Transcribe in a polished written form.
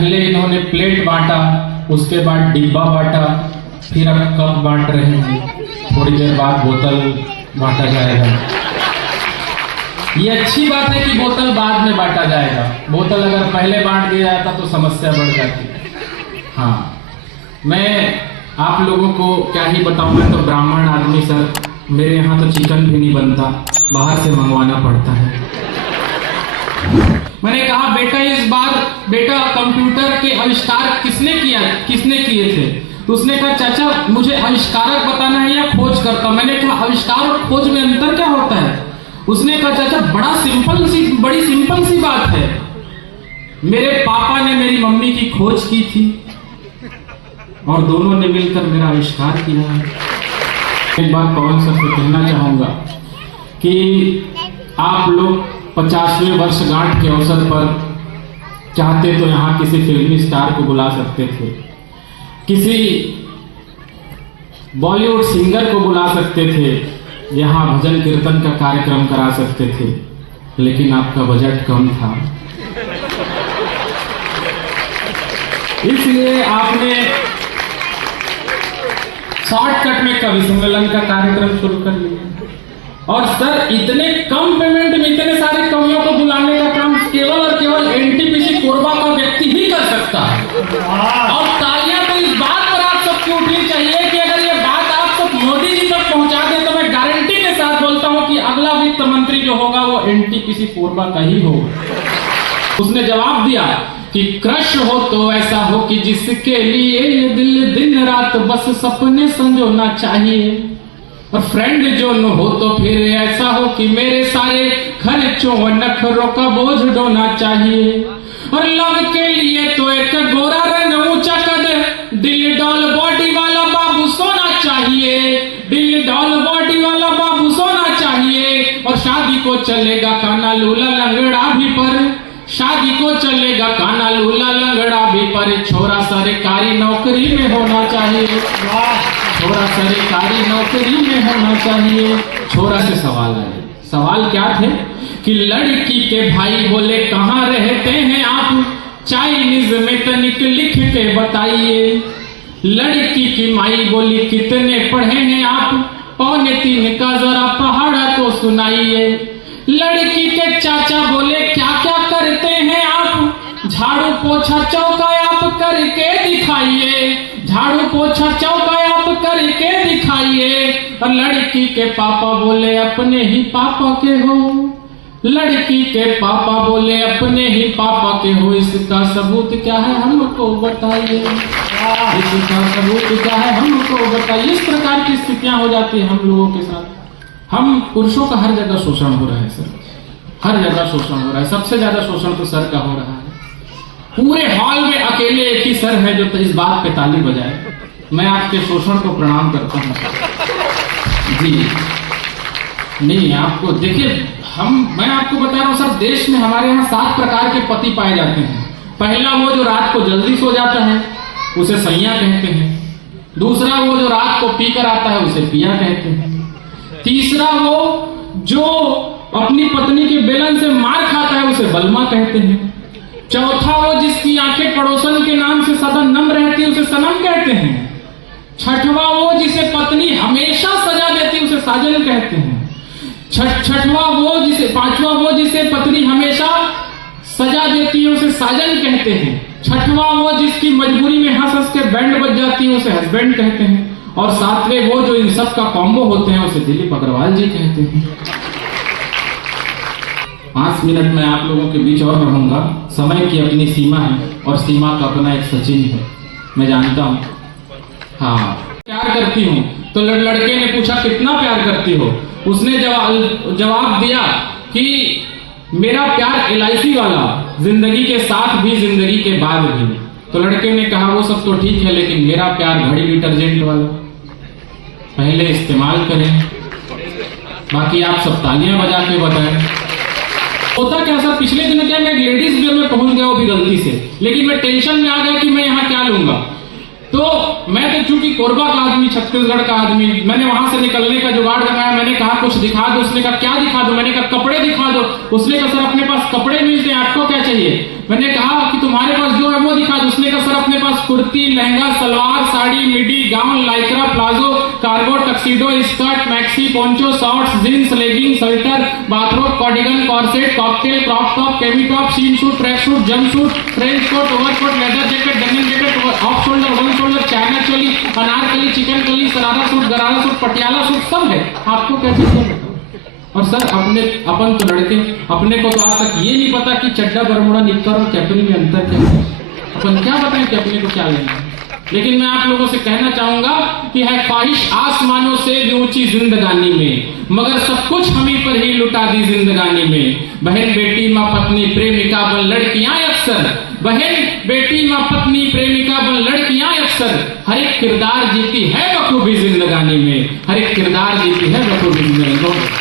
पहले इन्होंने प्लेट बांटा, उसके बाद डिब्बा बांटा, फिर अब कप बांट रहे हैं, थोड़ी देर बाद बोतल बांटा जाएगा। ये अच्छी बात है कि बोतल बाद में बांटा जाएगा। बोतल अगर पहले बांट दिया जाता तो समस्या बढ़ जाती। हाँ, मैं आप लोगों को क्या ही बताऊं, मैं तो ब्राह्मण आदमी सर, मेरे यहाँ तो चिकन भी नहीं बनता, बाहर से मंगवाना पड़ता है। मैंने कहा बेटा इस बार बेटा कंप्यूटर के आविष्कार किसने किए थे? तो उसने कहा चाचा मुझे आविष्कारक बताना है या खोजकर्ता। मैंने कहा आविष्कार और खोज में अंतर क्या होता है? उसने कहा चाचा बड़ी सिंपल सी बात है, मेरे पापा ने मेरी मम्मी की खोज की थी और दोनों ने मिलकर मेरा आविष्कार किया है। एक बात पवन सर से कहना चाहूंगा कि आप लोग 50वें वर्षगांठ के अवसर पर चाहते तो यहाँ किसी फिल्मी स्टार को बुला सकते थे, किसी बॉलीवुड सिंगर को बुला सकते थे, यहाँ भजन कीर्तन का कार्यक्रम करा सकते थे, लेकिन आपका बजट कम था, इसलिए आपने शॉर्टकट में कवि सम्मेलन का कार्यक्रम शुरू कर लिया। और सर इतने कम पेमेंट में इतने सारे कवियों को बुलाने का काम केवल और केवल एनटीपीसी कोरबा का व्यक्ति ही कर सकता है। और तालियां तो इस बात पर आप सबकी उठनी चाहिए कि अगर ये बात आप सब मोदी जी तक पहुंचा दे तो मैं गारंटी के साथ बोलता हूं कि अगला वित्त मंत्री जो होगा वो एनटीपीसी कोरबा का ही होगा। उसने जवाब दिया कि क्रश हो तो ऐसा हो कि जिसके लिए ये दिल दिन रात बस सपने संजोना चाहिए, और फ्रेंड जो न हो तो फिर ऐसा हो कि मेरे सारे खर्चों व नखरों का बोझ ढोना चाहिए, और लव के लिए तो एक गोरा रंग ऊंचा कद दिल डॉल बॉडी वाला बाबू सोना चाहिए, दिल डॉल बॉडी वाला बाबू सोना चाहिए, और शादी को चलेगा काना लूला लंगड़ा भी पर, शादी को चलेगा काना लूला लंगड़ा भी पर, छोरा सरकारी नौकरी में होना चाहिए, छोरा सरकारी नौकरी में होना चाहिए। छोरा से सवाल आए, सवाल क्या थे कि लड़की के भाई बोले कहाँ रहते हैं आप, चाइनीज में तनिक लिख के बताइए। लड़की की माई बोली कितने पढ़े हैं आप, 3.25 का जरा पहाड़ा तो सुनाइए। लड़की के चाचा बोले क्या क्या करते हैं आप, झाड़ू पोछा चौका आप करके दिखाइए, झाड़ू पोछा चौका आप करके दिखाइए। और लड़की के पापा बोले अपने ही पापा के हो, लड़की के पापा बोले अपने ही पापा के हो, इसका सबूत क्या है हमको बताइए, इसका सबूत क्या है हमको बताइए। इस प्रकार की स्थितियां हो जाती है हम लोगों के साथ। हम पुरुषों का हर जगह शोषण हो रहा है सर, हर जगह शोषण हो रहा है। सबसे ज्यादा शोषण तो सर का हो रहा है। पूरे हॉल में अकेले एक ही सर है जो तो इस बात पे ताली बजाए। मैं आपके शोषण को प्रणाम करता हूं जी। नहीं आपको देखिए, मैं आपको बता रहा हूं सर, देश में हमारे यहाँ 7 प्रकार के पति पाए जाते हैं। पहला वो जो रात को जल्दी सो जाता है, उसे सैया कहते हैं। दूसरा वो जो रात को पी कर आता है, उसे पिया कहते हैं। तीसरा वो जो अपनी पत्नी के बेलन से मार खाता है, उसे बलमा कहते हैं। चौथा वो जिसकी आंखें पड़ोसन के नाम से सदा नम रहती है, उसे सनम कहते हैं। छठवा वो जिसे पत्नी हमेशा सजा देती है, उसे साजन कहते हैं। पांचवा वो जिसे पत्नी हमेशा सजा देती है, उसे साजन कहते हैं। छठवा वो जिसकी मजबूरी में हंस हंस के बैंड बज जाती है, उसे हस्बैंड कहते हैं। और सातवें वो जो इन सब का कॉम्बो होते हैं, उसे दिलीप अग्रवाल जी कहते हैं। 5 मिनट में आप लोगों के बीच और रहूंगा। समय की अपनी सीमा है और सीमा का अपना एक सचिन है, मैं जानता हूं। हाँ, प्यार करती हूँ। तो लड़के ने पूछा कितना प्यार करती हो? उसने जवाब दिया कि मेरा प्यार LIC वाला, जिंदगी के साथ भी जिंदगी के बाद भी। तो लड़के ने कहा वो सब तो ठीक है, लेकिन मेरा प्यार घड़ी डिटर्जेंट वाला, पहले इस्तेमाल करें, बाकी आप सब तालियां बजा के बताएं। होता क्या सर, पिछले दिनों क्या मैं लेडीज बियर में पहुंच गया, वो भी गलती से, लेकिन मैं टेंशन में आ गया कि मैं यहाँ क्या लूंगा। तो मैं तो चूंकि कोरबा का आदमी, छत्तीसगढ़ का आदमी, मैंने वहां से निकलने का जुगाड़ लगाया। मैंने कहा कुछ दिखा दो। उसने कहा क्या दिखा दो? मैंने कहा कपड़े दिखा दो। उसने कहा सर अपने पास कपड़े मिलते हैं, आपको क्या चाहिए? मैंने कहा कि तुम्हारे पास जो है वो दिखा पास kurti, lehenga, salwar, sari, midi, gown, lycra, palazzo, cargo, tuxedo, skirt, maxi, poncho, shorts, jeans, legging, sweater, bathrobe, cardigan, corset, cocktail, crop top, cami top, sheen suit, tracksuit, jumpsuit, trench coat, overcoat, leather jacket, denim jacket, off shoulder, one shoulder, China choli, Anarkali, Chikankali, sharara suit, gharara suit, Patiala suit, सब है। आपको क्या चाहिए? और sir अपन तो लड़के, अपने को तो आज तक ये नहीं पता कि चड्डा, बरमूडा, निक्कर और कैपरी में अंतर क्या है। अपन क्या बताएं कि अपने को क्या लेना है। लेकिन मैं आप लोगों से कहना चाहूंगा कि है ख्वाहिश आसमानों से भी ऊंची जिंदगानी में, मगर सब कुछ हमी पर ही लुटा दी जिंदगानी में। बहन बेटी माँ पत्नी प्रेमिका बन लड़कियां अक्सर, बहन बेटी माँ पत्नी प्रेमिका बन लड़कियां अक्सर, हर एक किरदार जीती है बखूबी जिंदगानी में, हर एक किरदार जीती है बखूबी जिंदगानी में।